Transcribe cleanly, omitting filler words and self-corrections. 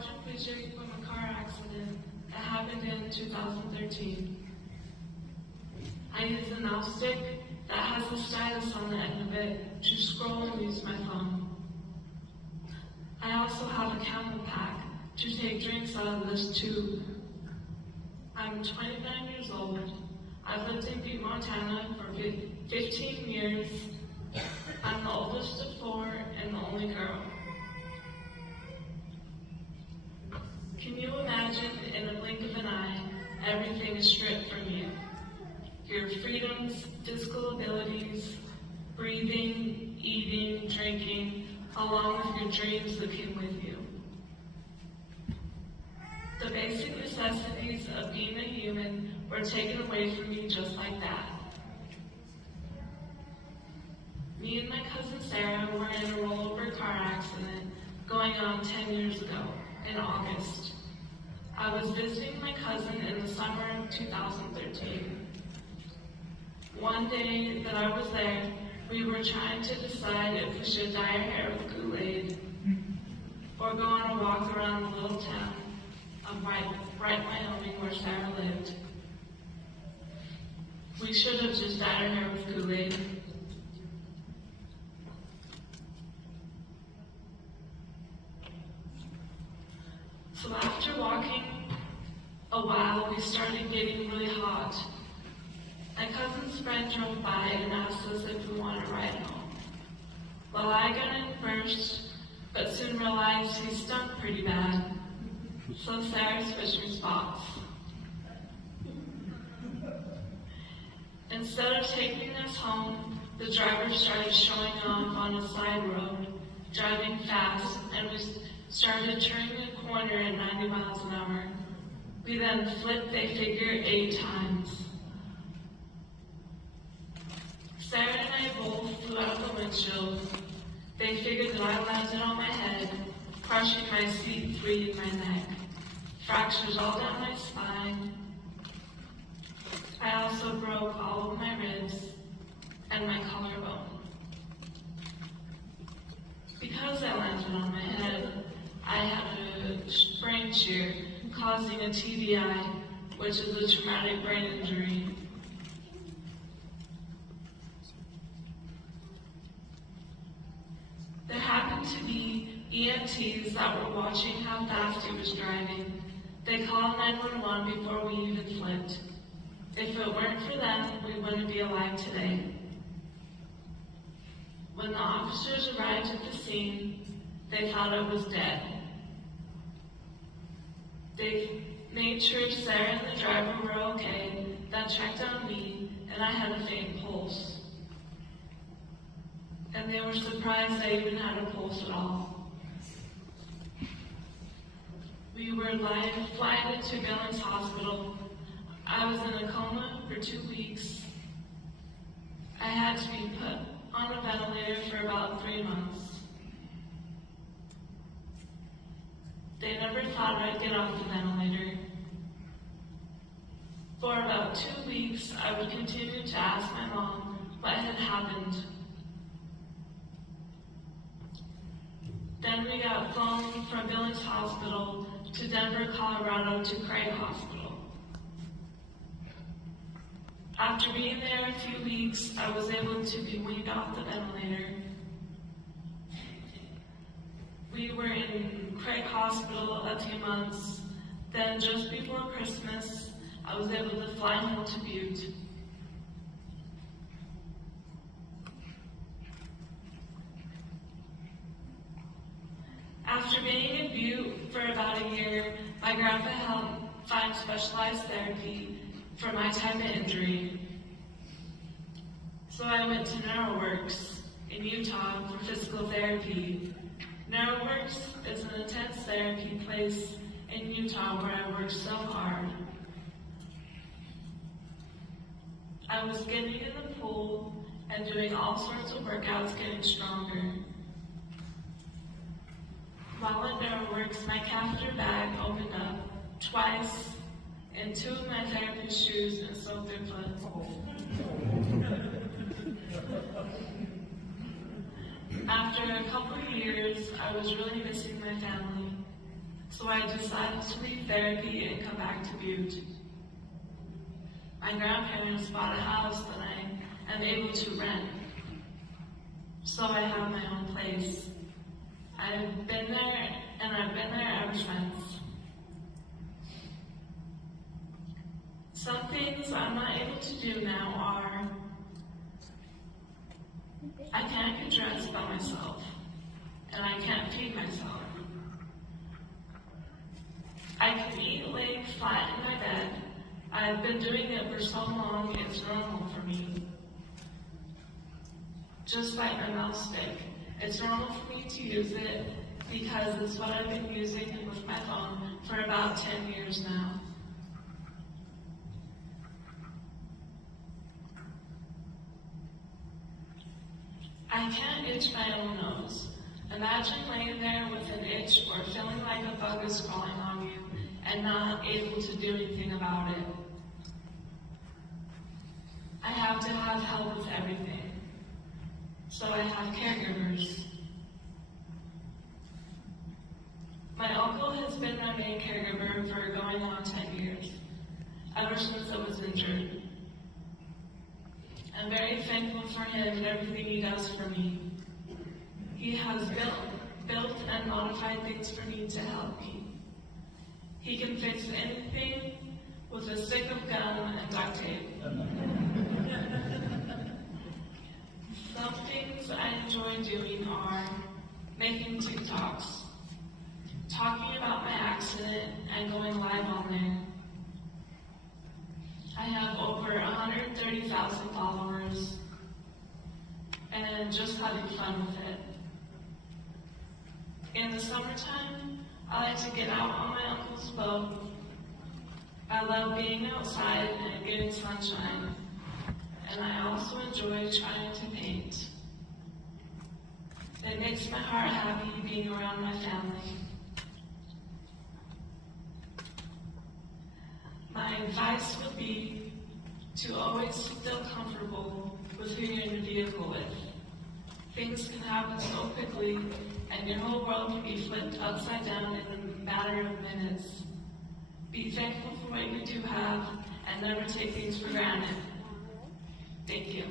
quadriplegic from a car accident that happened in 2013. I use a now stick that has a stylus on the end of it to scroll and use my phone. I also have a camel pack to take drinks out of this tube. I'm 29 years old. I've lived in Butte, Montana for 15 years. I'm the oldest of 4 and the only girl. Can you imagine, in a blink of an eye, everything is stripped from you? Your freedoms, physical abilities, breathing, eating, drinking, along with your dreams that came with you. The basic necessities of being a human were taken away from me just like that. Me and my cousin Sarah were in a rollover car accident going on 10 years ago in August. I was visiting my cousin in the summer of 2013. One day that I was there, we were trying to decide if we should dye our hair with Kool-Aid or go on a walk around the little town of Bright, Wyoming, where Sarah lived. We should have just dyed our hair with Kool-Aid. So after walking a while, we started getting really hot. My cousin's friend drove by and asked us if we wanted to ride home. Well, I got in first, but soon realized he stunk pretty bad. So Sarah switched spots. Instead of taking us home, the driver started showing off on a side road, driving fast, and we started turning a corner at 90 miles an hour. We then flipped a figure 8 times. Sarah and I both flew out of the windshield. They figured that I landed on my head, crushing my C3 in my neck, fractures all down my spine. I also broke all of my ribs and my collarbone. Because I landed on my head, I had a brain shear, causing a TBI, which is a traumatic brain injury. There happened to be EMTs that were watching how fast he was driving. They called 911 before we even flipped. If it weren't for them, we wouldn't be alive today. When the officers arrived at the scene, they thought I was dead. They made sure Sarah and the driver were okay, then checked on me, and I had a faint pulse. And they were surprised I even had a pulse at all. We were flying to Billings Hospital. I was in a coma for 2 weeks. I had to be put on a ventilator for about 3 months. They never thought I'd get off the ventilator. For about 2 weeks, I would continue to ask my mom what had happened. Then we got flown from Billings Hospital to Denver, Colorado to Craig Hospital. After being there a few weeks, I was able to be weaned off the ventilator. We were in Craig Hospital a few months. Then just before Christmas, I was able to fly home to Butte. After being in Butte for about a year, my grandpa helped find specialized therapy for my type of injury. So I went to NeuroWorks in Utah for physical therapy. NeuroWorks is an intense therapy place in Utah where I worked so hard. I was getting in the pool and doing all sorts of workouts, getting stronger. While at NeuroWorks, my catheter bag opened up twice, and 2 of my therapist's shoes and soaked their foot. After a couple of years, I was really missing my family. So I decided to leave therapy and come back to Butte. My grandparents bought a house that I am able to rent, so I have my own place. I've been there, and I've been there ever since. Some things I'm not able to do now are, I can't get dressed by myself, and I can't feed myself. I can eat laying flat in my bed. I've been doing it for so long, it's normal for me. Just like my mouse stick, it's normal for me to use it because it's what I've been using with my phone for about 10 years now. I can't itch my own nose. Imagine laying there with an itch or feeling like a bug is crawling on you and not able to do anything about it. I have to have help with everything, so I have caregivers. My uncle has been my main caregiver for going on 10 years, ever since I was injured. I'm very thankful for him and everything he does for me. He has built and modified things for me to help me. He can fix anything with a stick of gum and duct tape. Some things I enjoy doing are making TikToks, talking about my accident and going live on there. I have over 130,000 followers and just having fun with it. In the summertime, I like to get out on my uncle's boat. I love being outside and getting sunshine, and I also enjoy trying to paint. It makes my heart happy being around my family. My advice would be to always feel comfortable with who you're in the vehicle with. Things can happen so quickly, and your whole world can be flipped upside down in a matter of minutes. Be thankful for what you do have, and never take things for granted. Thank you.